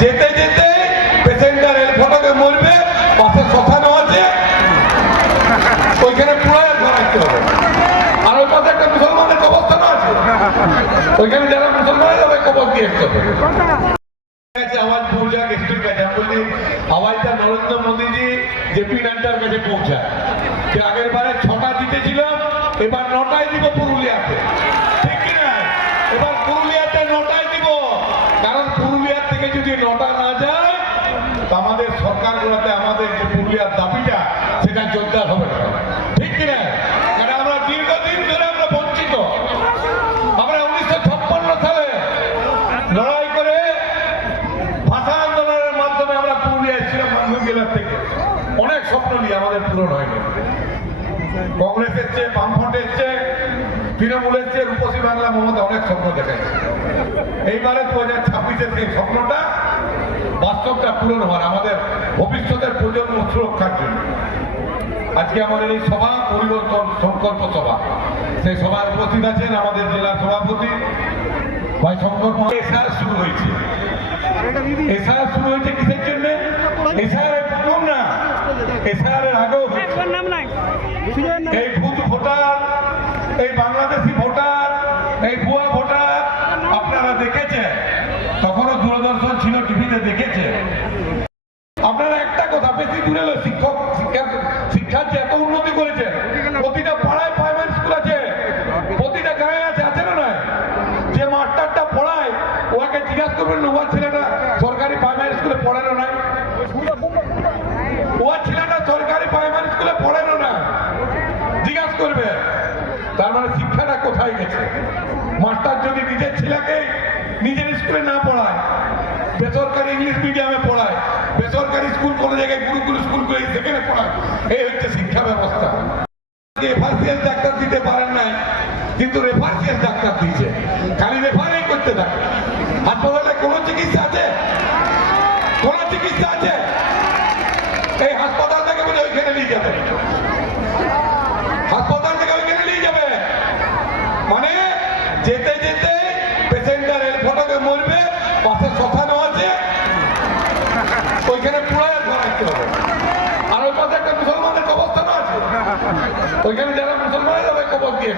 যেতে যেতে পেশেন্টার রেল ফটকে মরবে, পাশে শ্মশানও আছে। ওইখানে পুরায় ধরাইতে হবে। আর ওই পাশে একটা মুসলমানের কবরস্থানও আছে। ওইখানে যারা মুসলমান যাবে কবর দিয়ে আওয়াজ পৌঁছা গেস্টের কাছে। আমি বলছি আওয়াজটা নরেন্দ্র কাছে পৌঁছায় যে আগের বারে ছটা দিতেছিলাম এবার নটায় দিব পুরুলিয়াতে ঠিক কিনা এবার পুরুলিয়াতে নটায় দিব কারণ পুরুলিয়ার থেকে যদি নটা না যায় আমাদের সরকারগুলোতে আমাদের যে পুরুলিয়ার দাবিটা, সেটা জোরদার হবে না। ঠিক কিনা? লড়াই করে ভাষা আন্দোলনের মাধ্যমে আমরা পুরুলিয়া এসেছিলাম থেকে। অনেক স্বপ্ন নিয়ে আমাদের পূরণ হয়নি। কংগ্রেস এসছে, বামফ্রন্ট এসছে তৃণমূল এসছে রূপসী বাংলা মমতা অনেক স্বপ্ন দেখাচ্ছে এইবারে দু হাজার ছাব্বিশের সেই স্বপ্নটা বাস্তবটা পূরণ হওয়ার আমাদের ভবিষ্যতের প্রজন্ম সুরক্ষার জন্য। আজকে আমাদের এই সভা পরিবর্তন সংকল্প সভা। সেই সভায় উপস্থিত আছেন আমাদের জেলার সভাপতি ভাই শঙ্কর এসআর শুরু হয়েছে। এসআর শুরু হয়েছে কিসের জন্য? এসআর প্রথম না। এসআর আগেও এই ভূত ভোটার এই বাংলাদেশি ভোটার এই ভুয়া ভোটার আপনারা দেখেছেন তখনও দূরদর্শন ছিল টিভিতে দেখেছে আপনারা একটা কথা বেশি দূরে নয়, শিক্ষক শিক্ষা শিক্ষার যে এত উন্নতি করেছে প্রতিটা পাড়ায় প্রাইমারি স্কুল আছে প্রতিটা গায়ে আছে আছে না নয় যে মাস্টারটা পড়ায় ওকে তার মানে মাস্টার যদি নিজের ছেলেকে নিজের স্কুলে না পড়ায়, বেসরকারি ইংলিশ মিডিয়ামে পড়ায়, বেসরকারি স্কুল জায়গায় গুরুকুল স্কুল সেখানে পড়ায় এই হচ্ছে শিক্ষা ব্যবস্থা। ডাক্তার দিতে পারেন নাই, কিন্তু রেফারেন্সিয়াল ডাক্তার দিয়েছে। খালি রেফারেই করতে থাকে। হাসপাতালে কোনো চিকিৎসা আছে? কোনো চিকিৎসা আছে? এই হাসপাতাল থেকে বলে ওইখানে নিয়ে যাবে। হাসপাতাল থেকে ওইখানে নিয়ে যাবে। মানে যেতে যেতে পেশেন্টার রেল ফটকে মরবে, পাশে শ্মশানও আছে। ওইখানে পুরায় ধরাইতে হবে। আর ওই পাশে একটা মুসলমানের কবরস্থানও আছে। ওইখানে যারা মুসলমান যাবে, কবর দিয়ে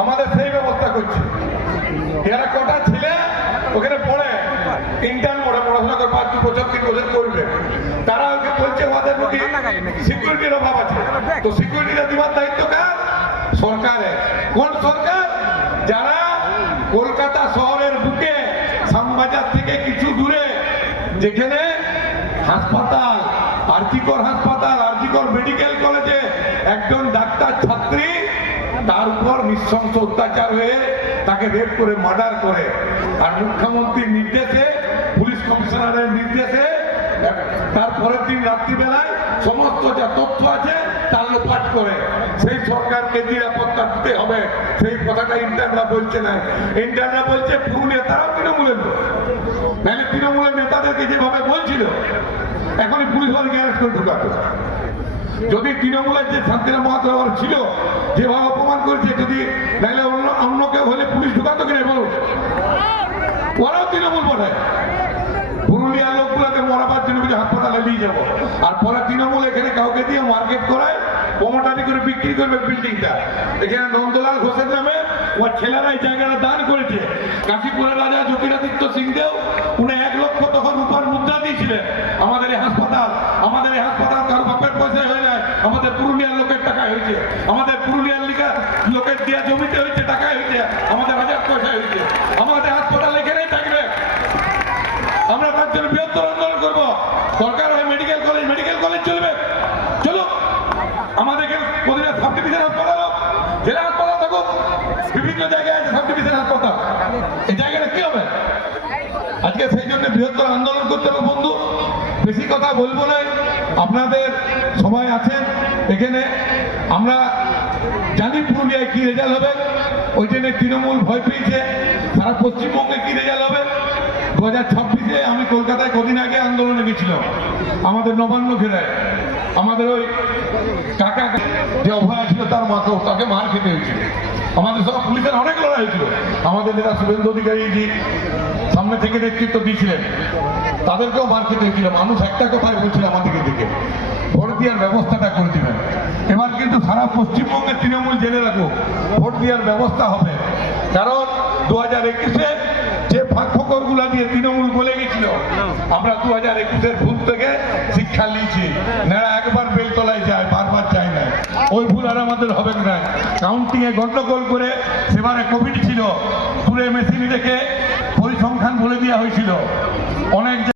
আমাদের সেই ব্যবস্থা করছে এরা কটা ছেলে ওখানে পড়ে ইন্টার্ন পড়ে পড়াশোনা করে পাঁচ দু বছর তিন বছর করবে তারা ওকে সিকিউরিটির অভাব আছে। তো সিকিউরিটিটা দায়িত্ব কার? সরকারের। কোন সরকার? যারা কলকাতা শহরের বুকে শ্যামবাজার থেকে কিছু দূরে যেখানে হাসপাতাল আর্জিকর হাসপাতাল আর্জিকর মেডিকেল কলেজে একজন ডাক্তার ছাত্রী তার উপর নৃশংস অত্যাচার হয়ে তাকে রেপ করে মার্ডার করে। আর মুখ্যমন্ত্রীর নির্দেশে পুলিশ কমিশনারের নির্দেশে তার পরের দিন রাত্রিবেলায় সমস্ত যা তথ্য আছে, তার লোপাট করে সেই সরকারকে নিরাপত্তা দিতে হবে। সেই কথাটা ইন্টারনরা বলছে না। ইন্টারনরা বলছে পুরুলিয়া তারাও তৃণমূলের নাহলে তৃণমূলের নেতাদেরকে যেভাবে বলছিল, এখনই পুলিশ ওদেরকে অ্যারেস্ট করে ঢুকাতো। যদি তৃণমূলের যে শান্তিরাম মহাত্মা ছিল, যেভাবে অপমান করেছে, যদি নাহলে অন্য অন্য কেউ হলে পুলিশ ঢুকাতো কিনা বলুন ওরাও তৃণমূল বটে পুরুলিয়ার লোকগুলোকে মরাবার জন্য বলে নিয়ে যাব। আর পরে তৃণমূল এখানে কাউকে দিয়ে মার্কেট করায় প্রমোটারি করে বিক্রি করবে বিল্ডিংটা এখানে নন্দলাল ঘোষের নামে ওর ছেলেরা এই জায়গাটা দান করেছে। কাশীপুরের রাজা জ্যোতিরাদিত্য সিংদেও উনি এক লক্ষ তখন রূপার মুদ্রা দিয়েছিলেন। আমাদের এই হাসপাতাল, আমাদের এই হাসপাতাল কারও বাপের পয়সায় হয়ে যায় আমাদের পুরুলিয়ার লোকের টাকায় হয়েছে। আমাদের পুরুলিয়ার লিগা লোকের দেওয়া জমিতে হয়েছে, টাকায় হয়েছে, আমাদের হাজার পয়সায় হয়েছে। আমাদের হাসপাতাল এখানেই থাকবে। আমরা তার জন্য বৃহত্তর আন্দোলন করব। দরকার হয় মেডিকেল কলেজ মেডিকেল কলেজ চলবে চলো। আমাদেরকে প্রতিটা সাব ডিভিশন হাসপাতাল হোক জেলা হাসপাতাল থাকুক বিভিন্ন জায়গায় আছে সাব ডিভিশন হাসপাতাল এই জায়গাটা কি হবে? আজকে সেই জন্য বৃহত্তর আন্দোলন করতে হবে, বন্ধু। বেশি কথা বলব না। আপনাদের সবাই আছেন এখানে। আমরা জানি পুরুলিয়ায় কি রেজাল্ট হবে। ওই জন্য তৃণমূল ভয় পেয়েছে। সারা পশ্চিমবঙ্গে কি রেজাল্ট হবে? দু হাজার ছাব্বিশে আমি কলকাতায় কদিন আগে আন্দোলনে গেছিলাম। আমাদের নবান্ন ঘেরায় আমাদের ওই কাকা যে অভয় ছিল, তার মাকেও তাকে মার খেতে হয়েছিল। আমাদের সব পুলিশের অনেক লড়াই হয়েছিল। আমাদের নেতা শুভেন্দু অধিকারী জি সামনে থেকে নেতৃত্ব দিয়েছিলেন। তাদেরকেও মার খেতে হয়েছিল। মানুষ একটা কথাই বলছিল আমাদেরকে দিকে ভোট দেওয়ার ব্যবস্থাটা করে দিবেন। এবার কিন্তু সারা পশ্চিমবঙ্গে তৃণমূল জেনে রাখুক। ভোট দেওয়ার ব্যবস্থা হবে। কারণ দু হাজার একুশে যে ফাঁক ফকরগুলা দিয়ে তৃণমূল বলে গেছিল, আমরা দু হাজার একুশের ভুল থেকে শিক্ষা নিয়েছি। নেড়া একবার বেলতলায় যায়, বারবার যায় না ওই ভুল আর আমাদের হবে না। কাউন্টিং এ গন্ডগোল করে সেবারে কোভিড ছিল। দূরে মেশিন রেখে পরিসংখ্যান বলে দেওয়া হয়েছিল। অনেক